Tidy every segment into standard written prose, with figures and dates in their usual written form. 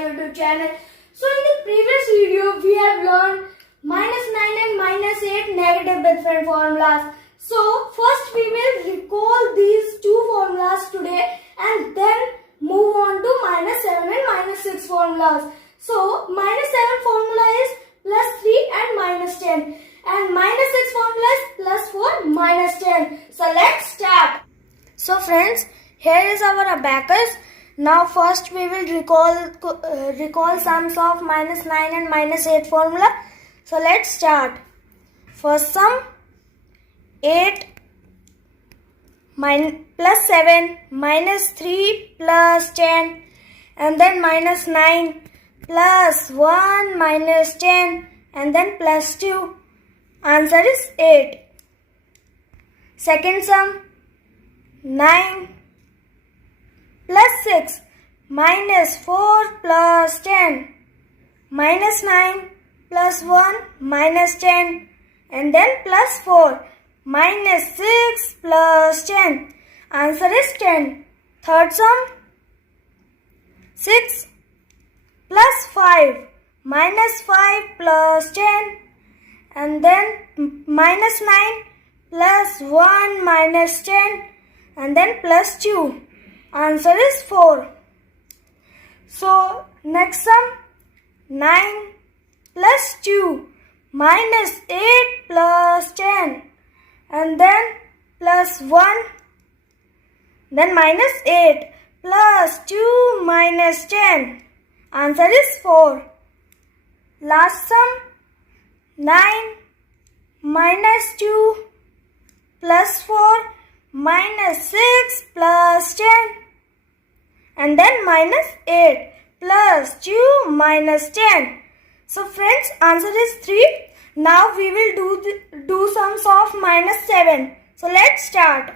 YouTube channel. So in the previous video we have learned -9 and -8 negative different formulas. So first we will recall these two formulas today and then move on to -7 and -6 formulas. So -7 formula is +3 and -10 and -6 formula is +4 -10. So let's start. So friends, here is our abacus. Now first we will recall sums of -9 and -8 formula. So let's start. First sum 8 plus 7 minus 3 plus 10 and then -9 plus 1 minus 10 and then plus 2. Answer is 8. Second sum 9 plus 6 minus 4 plus 10 minus 9 plus 1 minus 10 and then plus 4 minus 6 plus 10. Answer is 10. Third sum 6 plus 5 minus 5 plus 10 and then minus 9 plus 1 minus 10 and then plus 2. Answer is 4. So next sum 9 plus 2 minus 8 plus 10 and then plus 1 then minus 8 plus 2 minus 10. Answer is 4. Last sum 9 minus 2 plus 4 minus 6 plus 10 and then minus 8 plus 2 minus 10. So friends, answer is 3. Now we will do sums of -7. So let's start.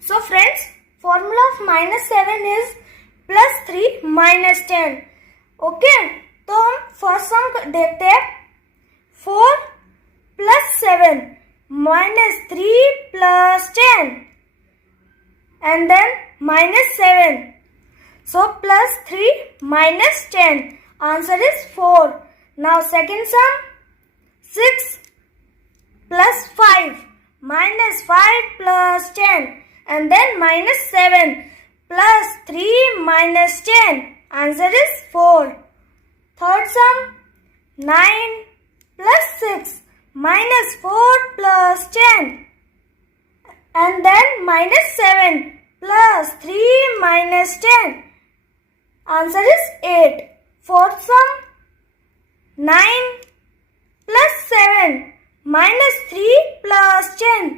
So friends, formula of -7 is +3 -10. Okay, तो हम first सम देखते हैं. 4 plus 7 minus 3 plus 10 and then -7. So plus 3 minus 10. Answer is 4. Now second sum 6 plus 5 minus 5 plus 10 and then -7 plus 3 minus 10. Answer is 4. Third sum 9 plus 6 minus 4 plus 10 and then -7 plus 3 minus 10. Answer is 8. Fourth sum 9 plus 7 minus 3 plus 10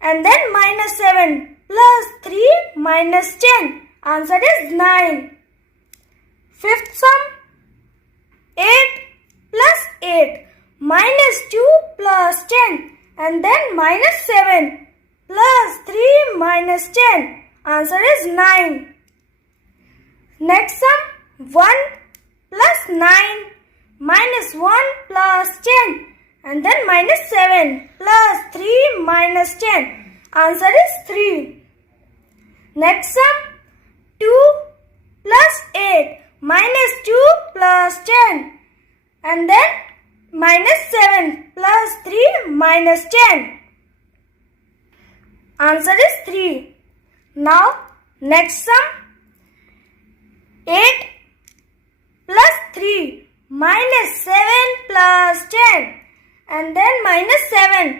and then -7 plus 3 minus 10. Answer is 9. Fifth sum 8 plus 8 minus 2 plus 10 and then -7 plus 3 minus 10. Answer is 9. Next sum 1 plus 9 minus 1 plus 10 and then -7 plus 3 minus 10. Answer is 3. Next sum 2 plus 8 minus 2 plus 10 and then -7 plus 3 minus 10. Answer is 3. Now next sum 8 plus 3 minus 7 plus 10 and then -7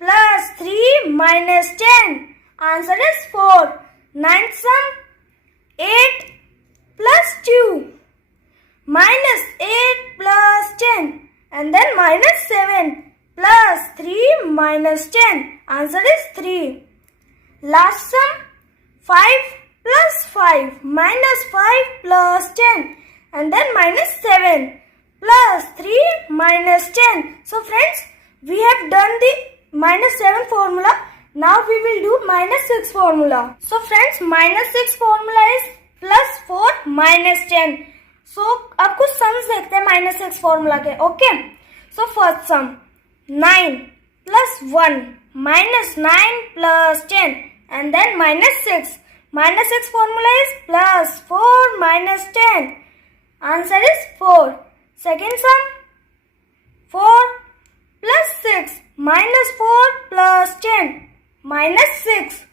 plus 3 minus 10. Answer is 4. Ninth sum 8 plus 2 minus 8 plus 10 and then -7 plus 3 minus 10. Answer is 3. Last sum 5 plus 5 minus 5 plus 10 and then -7 plus 3 minus 10. So friends, we have done the -7 formula. Now we will do -6 formula. So friends, -6 formula is +4 -10. So अब कुछ sums देखते हैं -6 formula के. Okay. So first sum 9 plus 1 minus 9 plus 10 and then -6. -6 formula is +4 -10. Answer is 4. Second sum. 4 plus 6 minus 4 plus 10 minus 6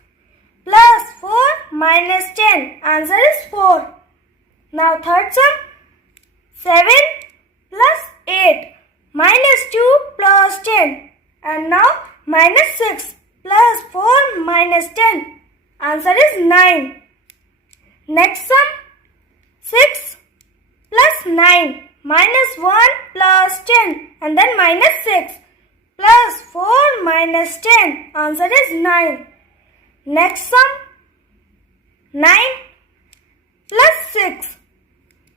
plus 4 minus 10. Answer is 4. Now third sum. 7 plus 8 minus 2 plus 10 and now minus 6 plus 4 minus 10. Answer is 9. Next sum. 6 plus 9 minus 1 plus 10 and then minus 6 plus 4 minus 10. Answer is 9. Next sum. 9 plus 6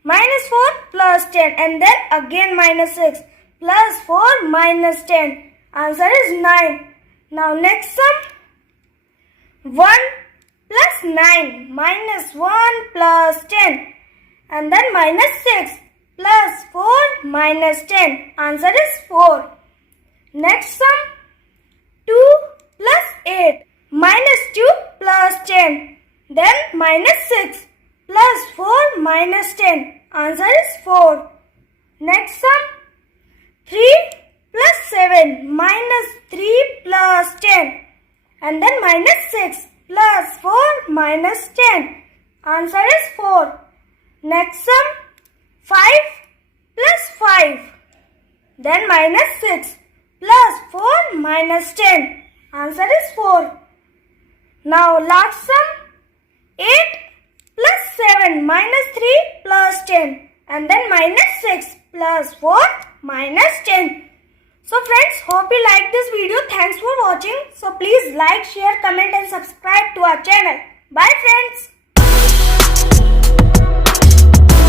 minus 4 plus 10 and then again minus 6 plus 4 minus 10. Answer is 9. Now next sum. 1 plus 9 minus 1 plus 10 and then minus 6 plus 4 minus 10. Answer is 4. Next sum. 2 plus 8 minus 2 plus 10 then minus 6 plus 4 minus 10. Answer is 4. Next sum. 3 plus 7 minus 3 plus 10 and then minus 6 plus 4 minus 10. Answer is 4. Next sum. 5 plus 5 then minus 6 plus 4 minus 10. Answer is 4. Now last sum. 8 plus 7 minus 3 plus 10 and then minus 6 plus 4 minus 10. So friends, hope you like this video. Thanks for watching. So please like, share, comment and subscribe to our channel. Bye friends.